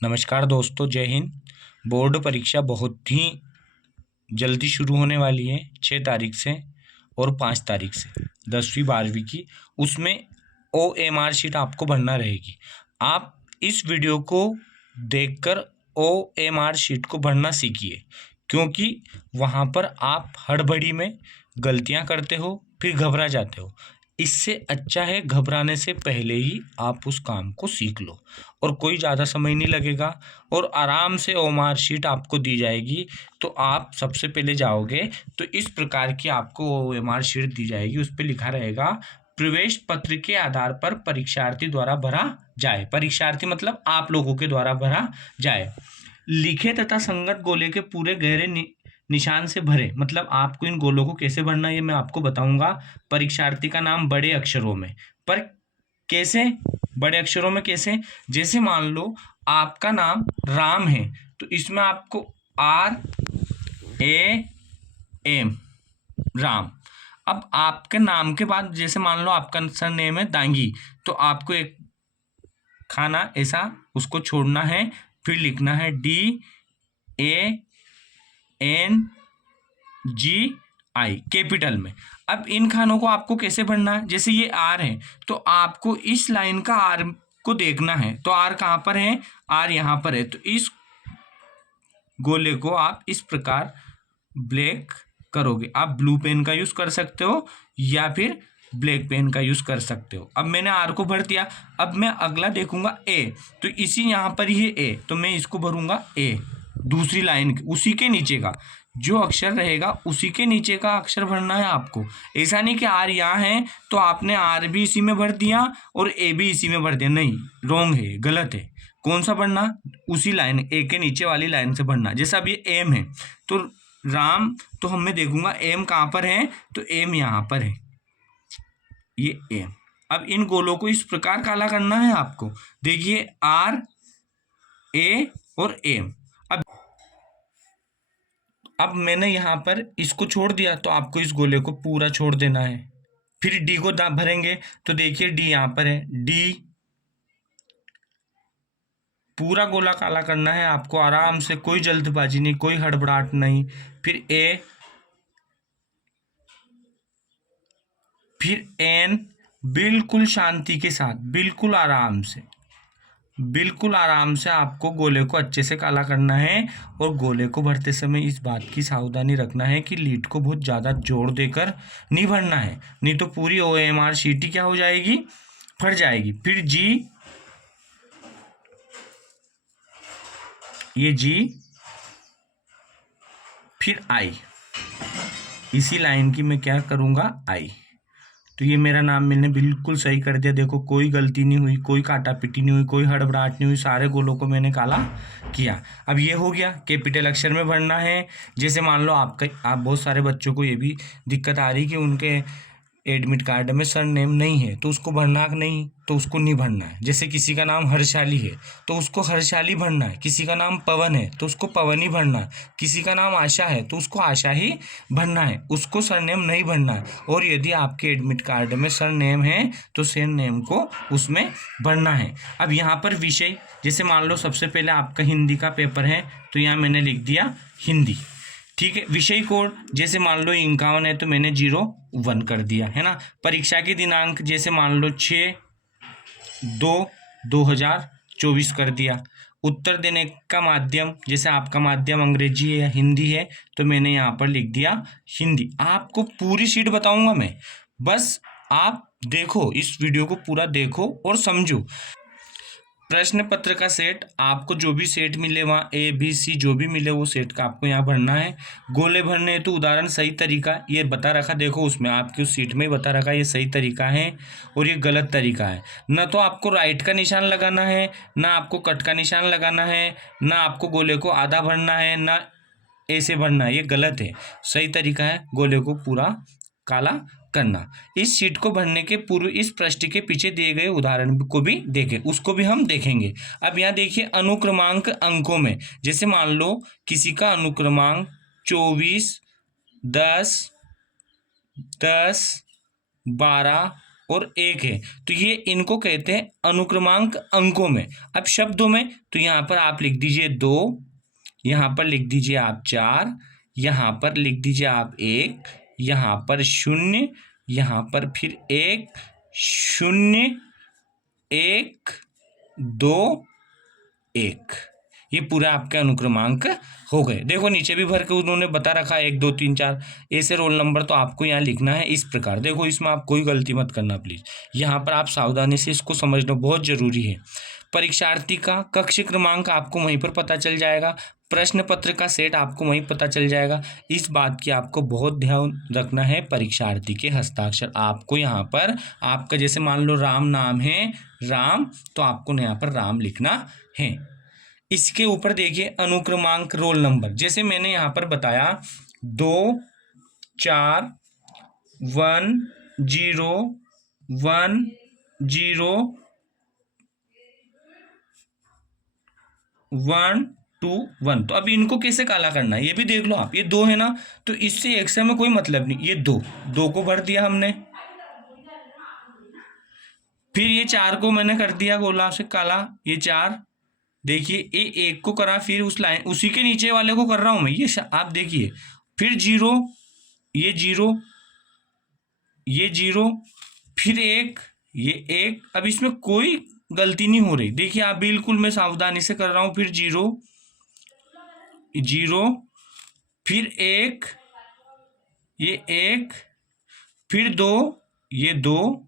नमस्कार दोस्तों, जय हिंद। बोर्ड परीक्षा बहुत ही जल्दी शुरू होने वाली है, 6 तारीख से और 5 तारीख से 10वीं 12वीं की। उसमें OMR शीट आपको भरना रहेगी। आप इस वीडियो को देखकर OMR शीट को भरना सीखिए, क्योंकि वहाँ पर आप हड़बड़ी में गलतियाँ करते हो, फिर घबरा जाते हो। इससे अच्छा है घबराने से पहले ही आप उस काम को सीख लो और कोई ज़्यादा समय नहीं लगेगा और आराम से OMR शीट आपको दी जाएगी। तो आप सबसे पहले जाओगे तो इस प्रकार की आपको OMR शीट दी जाएगी। उस पर लिखा रहेगा प्रवेश पत्र के आधार पर परीक्षार्थी द्वारा भरा जाए। परीक्षार्थी मतलब आप लोगों के द्वारा भरा जाए। लिखे तथा संगत गोले के पूरे गहरे निशान से भरे। मतलब आपको इन गोलों को कैसे भरना है ये मैं आपको बताऊंगा। परीक्षार्थी का नाम बड़े अक्षरों में, पर कैसे बड़े अक्षरों में कैसे? जैसे मान लो आपका नाम राम है तो इसमें आपको RAM राम। अब आपके नाम के बाद जैसे मान लो आपका सरनेम है दांगी, तो आपको एक खाना ऐसा उसको छोड़ना है, फिर लिखना है DANGI कैपिटल में। अब इन खानों को आपको कैसे भरना है? जैसे ये R है तो आपको इस लाइन का R को देखना है। तो R कहाँ पर है? R यहाँ पर है। तो इस गोले को आप इस प्रकार ब्लैक करोगे। आप ब्लू पेन का यूज कर सकते हो या फिर ब्लैक पेन का यूज कर सकते हो। अब मैंने R को भर दिया। अब मैं अगला देखूंगा A, तो इसी यहाँ पर ही है A, तो मैं इसको भरूंगा A। दूसरी लाइन उसी के नीचे का जो अक्षर रहेगा उसी के नीचे का अक्षर भरना है आपको। ऐसा नहीं कि R यहाँ है तो आपने R भी इसी में भर दिया और A भी इसी में भर दिया। नहीं, रॉन्ग है, गलत है। कौन सा भरना? उसी लाइन A के नीचे वाली लाइन से भरना। जैसा अब ये M है तो राम, तो मैं देखूंगा M कहाँ पर है, तो M यहाँ पर है, ये M। अब इन गोलों को इस प्रकार काला करना है आपको। देखिए R, A और M। अब मैंने यहाँ पर इसको छोड़ दिया तो आपको इस गोले को पूरा छोड़ देना है। फिर D को भरेंगे तो देखिए D यहाँ पर है, D पूरा गोला काला करना है आपको आराम से, कोई जल्दबाजी नहीं, कोई हड़बड़ाहट नहीं। फिर A, फिर N, बिल्कुल शांति के साथ, बिल्कुल आराम से आपको गोले को अच्छे से काला करना है। और गोले को भरते समय इस बात की सावधानी रखना है कि लीड को बहुत ज़्यादा जोर देकर नहीं भरना है, नहीं तो पूरी OMR शीट ही क्या हो जाएगी? फट जाएगी। फिर G, ये G, फिर I, इसी लाइन की मैं क्या करूँगा? I। तो ये मेरा नाम मैंने बिल्कुल सही कर दिया। देखो कोई गलती नहीं हुई, कोई काटा पिटी नहीं हुई, कोई हड़बड़ाहट नहीं हुई, सारे गोलों को मैंने काला किया। अब ये हो गया, कैपिटल अक्षर में भरना है। जैसे मान लो आप बहुत सारे बच्चों को ये भी दिक्कत आ रही कि उनके एडमिट कार्ड में सरनेम नहीं है तो उसको भरना नहीं, तो उसको नहीं भरना है। जैसे किसी का नाम हर्षाली है तो उसको हर्षाली भरना है, किसी का नाम पवन है तो उसको पवन ही भरना है, किसी का नाम आशा है तो उसको आशा ही भरना है, उसको सरनेम नहीं भरना है। और यदि आपके एडमिट कार्ड में सरनेम है तो सरनेम को उसमें भरना है। अब यहाँ पर विषय, जैसे मान लो सबसे पहले आपका हिंदी का पेपर है तो यहाँ मैंने लिख दिया हिंदी, ठीक है। विषय कोड जैसे मान लो 51 है तो मैंने 01 कर दिया, है ना। परीक्षा की दिनांक जैसे मान लो 6/2/2024 कर दिया। उत्तर देने का माध्यम जैसे आपका माध्यम अंग्रेजी है या हिंदी है तो मैंने यहाँ पर लिख दिया हिंदी। आपको पूरी शीट बताऊंगा मैं, बस आप देखो, इस वीडियो को पूरा देखो और समझो। प्रश्न पत्र का सेट, आपको जो भी सेट मिले वहाँ ABC जो भी मिले वो सेट का आपको यहाँ भरना है। गोले भरने तो उदाहरण सही तरीका ये बता रखा, देखो उसमें आपकी उस सीट में ही बता रखा ये सही तरीका है और ये गलत तरीका है। ना तो आपको राइट का निशान लगाना है, ना आपको कट का निशान लगाना है, ना आपको गोले को आधा भरना है, ना ऐसे भरना है, ये गलत है। सही तरीका है गोले को पूरा काला करना। इस शीट को भरने के पूर्व इस पृष्ठ के पीछे दिए गए उदाहरण को भी देखें, उसको भी हम देखेंगे। अब यहाँ देखिए अनुक्रमांक अंकों में, जैसे मान लो किसी का अनुक्रमांक 24, 10, 10, 12 और 1 है, तो ये इनको कहते हैं अनुक्रमांक अंकों में। अब शब्दों में तो यहाँ पर आप लिख दीजिए 2, यहाँ पर लिख दीजिए आप 4, यहाँ पर लिख दीजिए आप 1, यहाँ पर 0, यहाँ पर फिर 1, 0, 1, 2, 1। ये पूरा आपके अनुक्रमांक हो गए। देखो नीचे भी भर के उन्होंने बता रखा है 1 2 3 4 ऐसे रोल नंबर, तो आपको यहाँ लिखना है इस प्रकार। देखो इसमें आप कोई गलती मत करना प्लीज, यहाँ पर आप सावधानी से इसको समझना बहुत जरूरी है। परीक्षार्थी का कक्ष क्रमांक आपको वहीं पर पता चल जाएगा, प्रश्न पत्र का सेट आपको वहीं पता चल जाएगा। इस बात की आपको बहुत ध्यान रखना है। परीक्षार्थी के हस्ताक्षर आपको यहाँ पर, आपका जैसे मान लो राम नाम है, राम, तो आपको यहाँ पर राम लिखना है। इसके ऊपर देखिए अनुक्रमांक रोल नंबर, जैसे मैंने यहाँ पर बताया 2 4 1 0 1 0 1 2 1। तो अभी इनको कैसे काला करना है ये भी देख लो आप। ये 2 है ना, तो इससे 1 से हमें कोई मतलब नहीं, ये 2 को भर दिया हमने, फिर ये 4 को मैंने कर दिया गोला से काला, ये 4। देखिए ये 1 को करा, फिर उस लाइन उसी के नीचे वाले को कर रहा हूं मैं, ये आप देखिए, फिर 0, ये 0, ये 0, फिर 1, ये 1। अब इसमें कोई गलती नहीं हो रही, देखिए आप बिल्कुल मैं सावधानी से कर रहा हूं। फिर 0 0, फिर 1, ये 1, फिर 2, ये 2,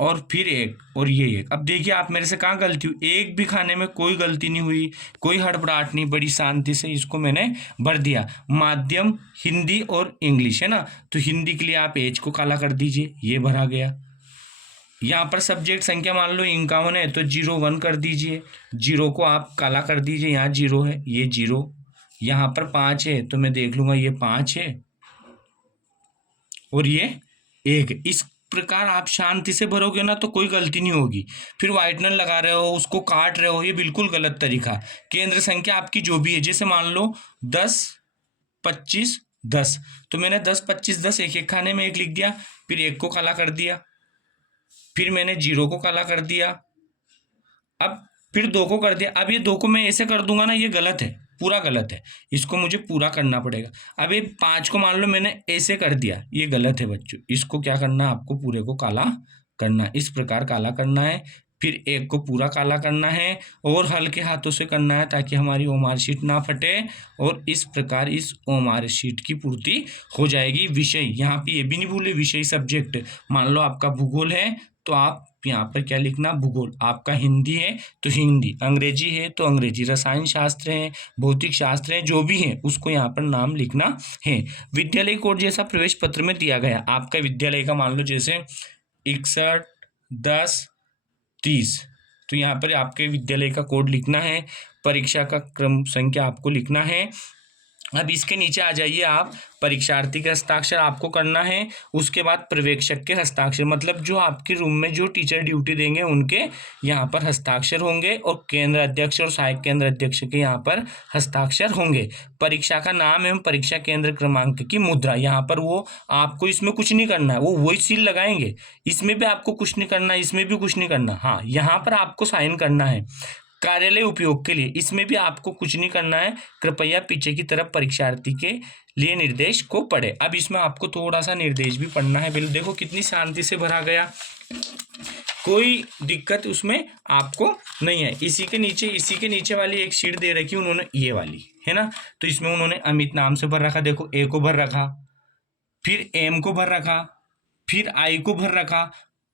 और फिर 1 और ये 1। अब देखिए आप मेरे से कहाँ गलती हुई, 1 भी खाने में कोई गलती नहीं हुई, कोई हड़बड़ाहट नहीं, बड़ी शांति से इसको मैंने भर दिया। माध्यम हिंदी और इंग्लिश है ना, तो हिंदी के लिए आप एज को काला कर दीजिए, ये भरा गया। यहाँ पर सब्जेक्ट संख्या मान लो 51 है, तो 0 1 कर दीजिए, 0 को आप काला कर दीजिए, यहाँ 0 है, ये 0। यहाँ पर 5 है, तो मैं देख लूंगा ये 5 है और ये 1। इस प्रकार आप शांति से भरोगे ना तो कोई गलती नहीं होगी। फिर व्हाइटनर लगा रहे हो, उसको काट रहे हो, ये बिल्कुल गलत तरीका। केंद्र संख्या आपकी जो भी है, जैसे मान लो 10 25 10, तो मैंने 10 25 10 एक एक खाने में 1 लिख दिया, फिर 1 को काला कर दिया, फिर मैंने 0 को काला कर दिया, अब फिर 2 को कर दिया। अब ये 2 को मैं ऐसे कर दूंगा ना, ये गलत है, पूरा गलत है, इसको मुझे पूरा करना पड़ेगा। अब ये 5 को मान लो मैंने ऐसे कर दिया, ये गलत है बच्चों, इसको क्या करना है, आपको पूरे को काला करना है, इस प्रकार काला करना है। फिर 1 को पूरा काला करना है और हल्के हाथों से करना है ताकि हमारी ओमार शीट ना फटे, और इस प्रकार इस ओमार शीट की पूर्ति हो जाएगी। विषय यहाँ पे ये भी नहीं भूले, विषय सब्जेक्ट, मान लो आपका भूगोल है तो आप यहाँ पर क्या लिखना, भूगोल। आपका हिंदी है तो हिंदी, अंग्रेजी है तो अंग्रेजी, रसायन शास्त्र है, भौतिक शास्त्र है, जो भी है उसको यहाँ पर नाम लिखना है। विद्यालय कोड जैसा प्रवेश पत्र में दिया गया, आपका विद्यालय का मान लो जैसे 61 10 30, तो यहाँ पर आपके विद्यालय का कोड लिखना है, परीक्षा का क्रम संख्या आपको लिखना है। अब इसके नीचे आ जाइए आप, परीक्षार्थी के हस्ताक्षर आपको करना है, उसके बाद पर्यवेक्षक के हस्ताक्षर, मतलब जो आपके रूम में जो टीचर ड्यूटी देंगे उनके यहाँ पर हस्ताक्षर होंगे, और केंद्र अध्यक्ष और सहायक केंद्र अध्यक्ष के यहाँ पर हस्ताक्षर होंगे। परीक्षा का नाम एवं परीक्षा केंद्र क्रमांक की मुद्रा, यहाँ पर वो आपको इसमें कुछ नहीं करना है, वो वही सील लगाएंगे, इसमें भी आपको कुछ नहीं करना, इसमें भी कुछ नहीं करना। हाँ, यहाँ पर आपको साइन करना है कार्यालय उपयोग के लिए, इसमें भी आपको कुछ नहीं करना है। कृपया पीछे की तरफ परीक्षार्थी के लिए निर्देश को पढ़े। अब इसमें आपको थोड़ा सा निर्देश भी पढ़ना है। बिल्कुल देखो कितनी शांति से भरा गया, कोई दिक्कत उसमें आपको नहीं है। इसी के नीचे वाली एक शीट दे रखी उन्होंने, ये वाली है ना, तो इसमें उन्होंने अमित नाम से भर रखा, देखो ए को भर रखा, फिर एम को भर रखा, फिर आई को भर रखा,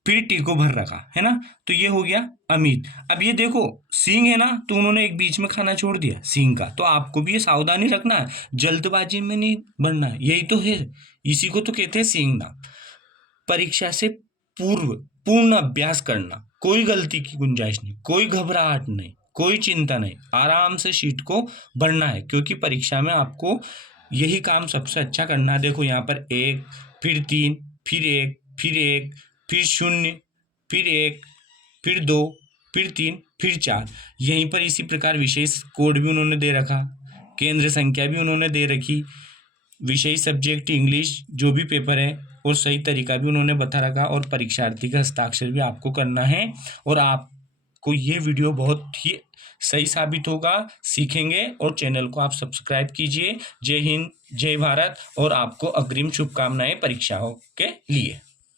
फिर टी को भर रखा, है ना, तो ये हो गया अमित। अब ये देखो सिंह है ना, तो उन्होंने एक बीच में खाना छोड़ दिया सिंह का, तो आपको भी ये सावधानी रखना है, जल्दबाजी में नहीं भरना है, यही तो है, इसी को तो कहते हैं सिंह नाम। परीक्षा से पूर्व पूर्ण अभ्यास करना, कोई गलती की गुंजाइश नहीं, कोई घबराहट नहीं, कोई चिंता नहीं, आराम से शीट को भरना है, क्योंकि परीक्षा में आपको यही काम सबसे अच्छा करना है। देखो यहाँ पर 1 फिर 3 फिर 1 फिर 1 फिर 0 फिर 1 फिर 2 फिर 3 फिर 4, यहीं पर इसी प्रकार विशेष कोड भी उन्होंने दे रखा, केंद्र संख्या भी उन्होंने दे रखी, विषय सब्जेक्ट इंग्लिश जो भी पेपर है और सही तरीका भी उन्होंने बता रखा, और परीक्षार्थी का हस्ताक्षर भी आपको करना है। और आपको ये वीडियो बहुत ही सही साबित होगा, सीखेंगे। और चैनल को आप सब्सक्राइब कीजिए। जय हिंद, जय भारत, और आपको अग्रिम शुभकामनाएं परीक्षाओं के लिए।